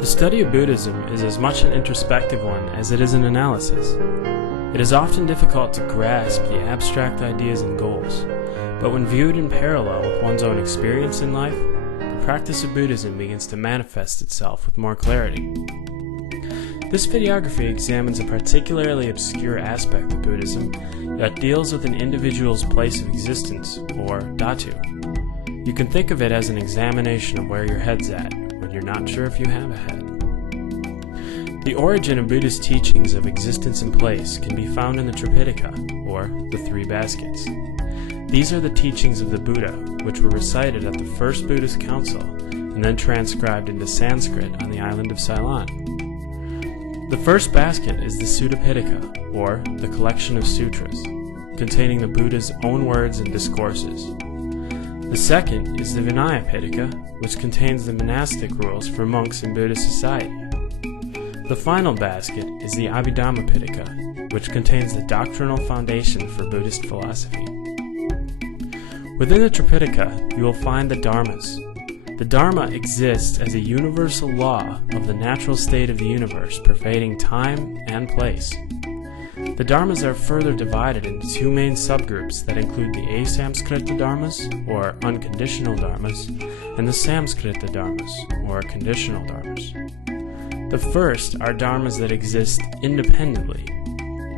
The study of Buddhism is as much an introspective one as it is an analysis. It is often difficult to grasp the abstract ideas and goals, but when viewed in parallel with one's own experience in life, the practice of Buddhism begins to manifest itself with more clarity. This videography examines a particularly obscure aspect of Buddhism that deals with an individual's place of existence, or dhatu. You can think of it as an examination of where your head's at when you're not sure if you have a head. The origin of Buddhist teachings of existence and place can be found in the Tripitaka, or the Three Baskets. These are the teachings of the Buddha, which were recited at the first Buddhist council and then transcribed into Sanskrit on the island of Ceylon. The first basket is the Suttapitaka, or the collection of sutras, containing the Buddha's own words and discourses. The second is the Vinaya Pitaka, which contains the monastic rules for monks in Buddhist society. The final basket is the Abhidhamma Pitaka, which contains the doctrinal foundation for Buddhist philosophy. Within the Tripitaka, you will find the Dharmas. The Dharma exists as a universal law of the natural state of the universe, pervading time and place. The Dharmas are further divided into two main subgroups that include the Asamskrita Dharmas, or unconditional Dharmas, and the Samskrita Dharmas, or conditional Dharmas. The first are dharmas that exist independently,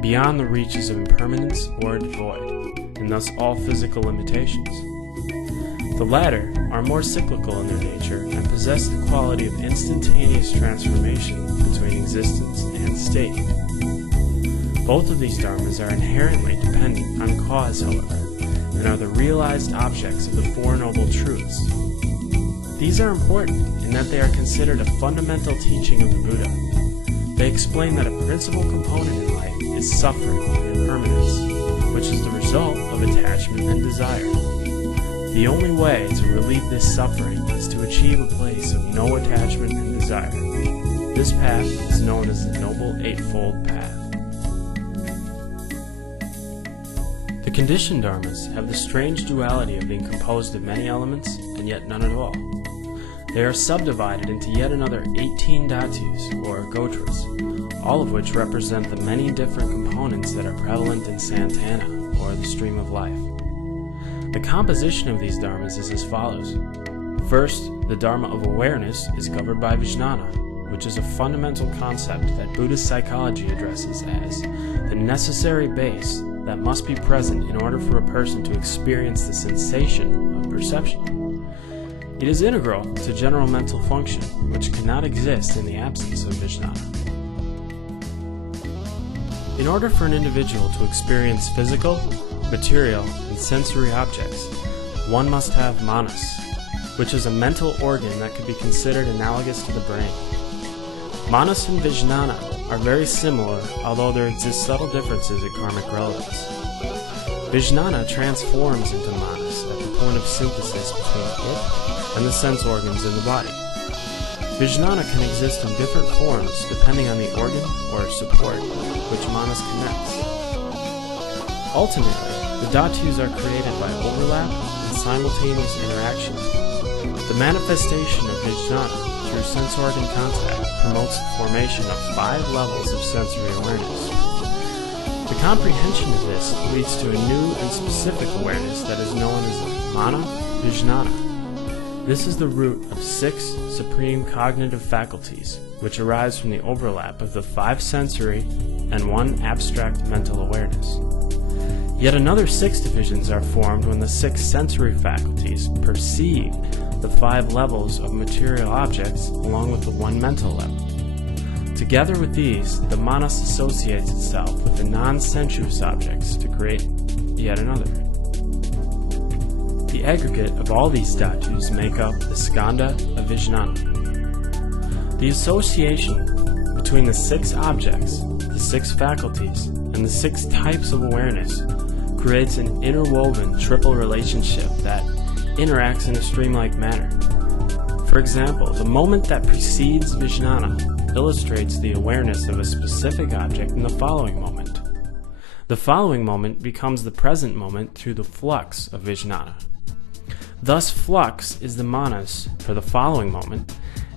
beyond the reaches of impermanence or the void, and thus all physical limitations. The latter are more cyclical in their nature and possess the quality of instantaneous transformation between existence and state. Both of these dharmas are inherently dependent on cause, however, and are the realized objects of the Four Noble Truths. These are important in that they are considered a fundamental teaching of the Buddha. They explain that a principal component in life is suffering and impermanence, which is the result of attachment and desire. The only way to relieve this suffering is to achieve a place of no attachment and desire. This path is known as the Noble Eightfold Path. The conditioned dharmas have the strange duality of being composed of many elements and yet none at all. They are subdivided into yet another 18 dhatus, or gotras, all of which represent the many different components that are prevalent in Santana, or the stream of life. The composition of these dharmas is as follows. First, the dharma of awareness is governed by Vijnana, which is a fundamental concept that Buddhist psychology addresses as the necessary base that must be present in order for a person to experience the sensation of perception. It is integral to general mental function, which cannot exist in the absence of Vijnana. In order for an individual to experience physical, material, and sensory objects, one must have manas, which is a mental organ that could be considered analogous to the brain. Manas and Vijnana are very similar, although there exist subtle differences in karmic relevance. Vijnana transforms into manas at the point of synthesis between it and the sense organs in the body. Vijnana can exist in different forms depending on the organ or support which manas connects. Ultimately, the dhatus are created by overlap and simultaneous interaction. The manifestation of Vijnana through sense organ contact promotes the formation of 5 levels of sensory awareness. The comprehension of this leads to a new and specific awareness that is known as mana Vijnana. This is the root of 6 supreme cognitive faculties, which arise from the overlap of the 5 sensory and 1 abstract mental awareness. Yet another 6 divisions are formed when the 6 sensory faculties perceive the 5 levels of material objects along with the 1 mental level. Together with these, the manas associates itself with the non-sensuous objects to create yet another. The aggregate of all these dhatus make up the skandha of Vijnana. The association between the 6 objects, the 6 faculties, and the 6 types of awareness creates an interwoven triple relationship that interacts in a streamlike manner. For example, the moment that precedes Vijnana illustrates the awareness of a specific object in the following moment. The following moment becomes the present moment through the flux of Vijnana. Thus, flux is the manas for the following moment,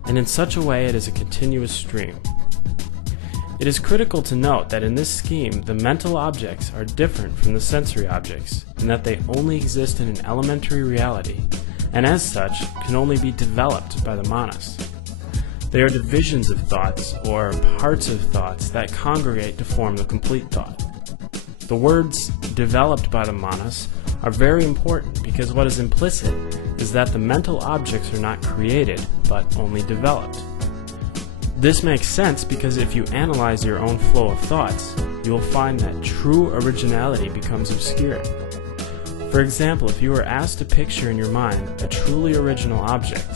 and in such a way it is a continuous stream. It is critical to note that in this scheme, the mental objects are different from the sensory objects, in that they only exist in an elementary reality, and as such, can only be developed by the manas. They are divisions of thoughts, or parts of thoughts, that congregate to form the complete thought. The words developed by the manas are very important because what is implicit is that the mental objects are not created, but only developed. This makes sense because if you analyze your own flow of thoughts, you will find that true originality becomes obscured. For example, if you were asked to picture in your mind a truly original object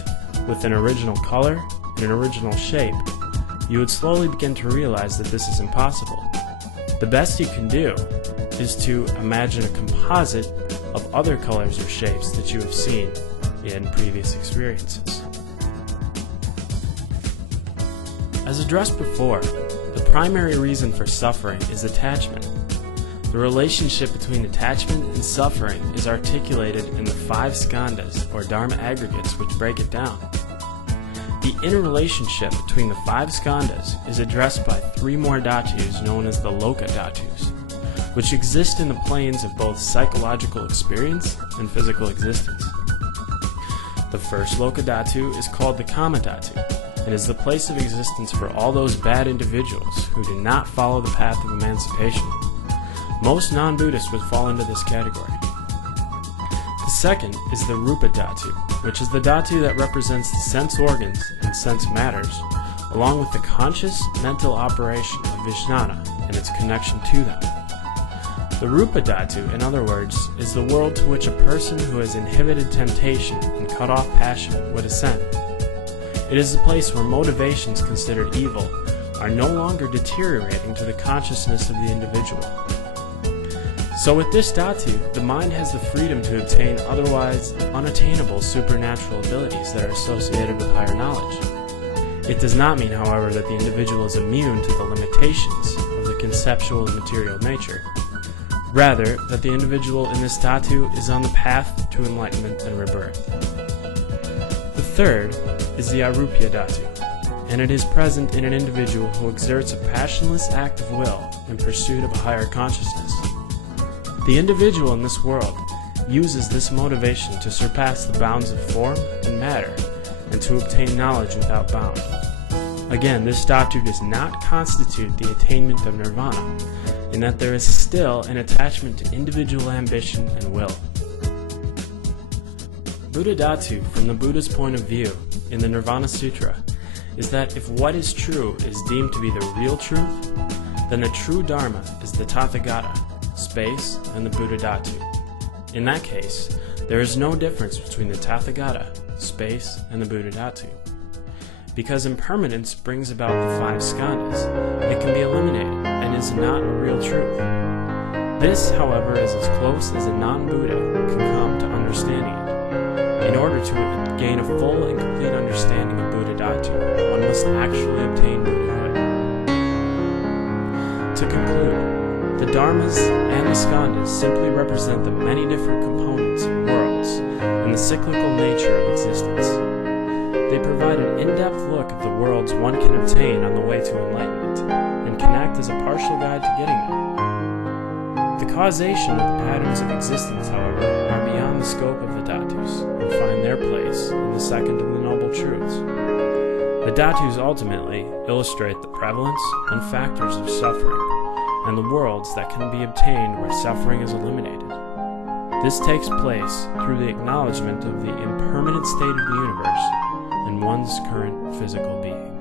with an original color and an original shape, you would slowly begin to realize that this is impossible. The best you can do is to imagine a composite of other colors or shapes that you have seen in previous experiences. As addressed before, the primary reason for suffering is attachment. The relationship between attachment and suffering is articulated in the 5 skandhas, or dharma aggregates, which break it down. The interrelationship between the 5 skandhas is addressed by 3 more dhatus known as the loka dhatus, which exist in the planes of both psychological experience and physical existence. The first loka dhatu is called the kama dhatu. It is the place of existence for all those bad individuals who do not follow the path of emancipation. Most non-Buddhists would fall into this category. The second is the rupa dhatu, which is the dhatu that represents the sense organs and sense matters, along with the conscious mental operation of Vijnana and its connection to them. The rupa dhatu, in other words, is the world to which a person who has inhibited temptation and cut off passion would ascend. It is the place where motivations considered evil are no longer deteriorating to the consciousness of the individual. So with this dhatu, the mind has the freedom to obtain otherwise unattainable supernatural abilities that are associated with higher knowledge. It does not mean, however, that the individual is immune to the limitations of the conceptual and material nature. Rather, that the individual in this dhatu is on the path to enlightenment and rebirth. The third is the arupya dhatu, and it is present in an individual who exerts a passionless act of will in pursuit of a higher consciousness. The individual in this world uses this motivation to surpass the bounds of form and matter and to obtain knowledge without bound. Again, this dhatu does not constitute the attainment of nirvana, in that there is still an attachment to individual ambition and will. Buddhadhatu, from the Buddha's point of view, in the Nirvana Sutra, is that if what is true is deemed to be the real truth, then the true Dharma is the Tathagata, space, and the Buddhadhatu. In that case, there is no difference between the Tathagata, space, and the Buddhadhatu. Because impermanence brings about the 5 skandhas, it can be eliminated and is not a real truth. This, however, is as close as a non-Buddha can come to understanding it. In order to gain a full and complete understanding of Buddhadhatu, one must actually obtain Buddhahood. To conclude, the Dharmas and the Skandhas simply represent the many different components and worlds and the cyclical nature of existence. They provide an in-depth look at the worlds one can obtain on the way to enlightenment, and can act as a partial guide to getting there. The causation of the patterns of existence, however, are beyond the scope of the dhatus, and find their place in the second of the Noble Truths. The dhatus ultimately illustrate the prevalence and factors of suffering, and the worlds that can be obtained where suffering is eliminated. This takes place through the acknowledgement of the impermanent state of the universe and one's current physical being.